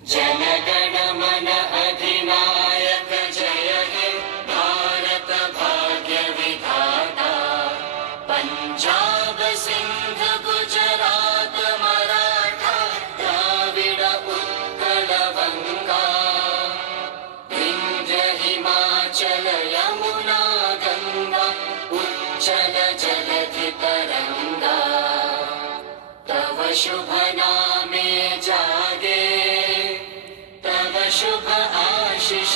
जनगण मन अधिनायक जय हे भारत भाग्य विधाता। पंजाब सिंध गुजरात मराठा द्राविड उत्कल बंगा। विंध्य हिमाचल यमुना गंगा उच्चल जलधि तरंगा। तव शुभ नामे जागे, तव शुभ आशीष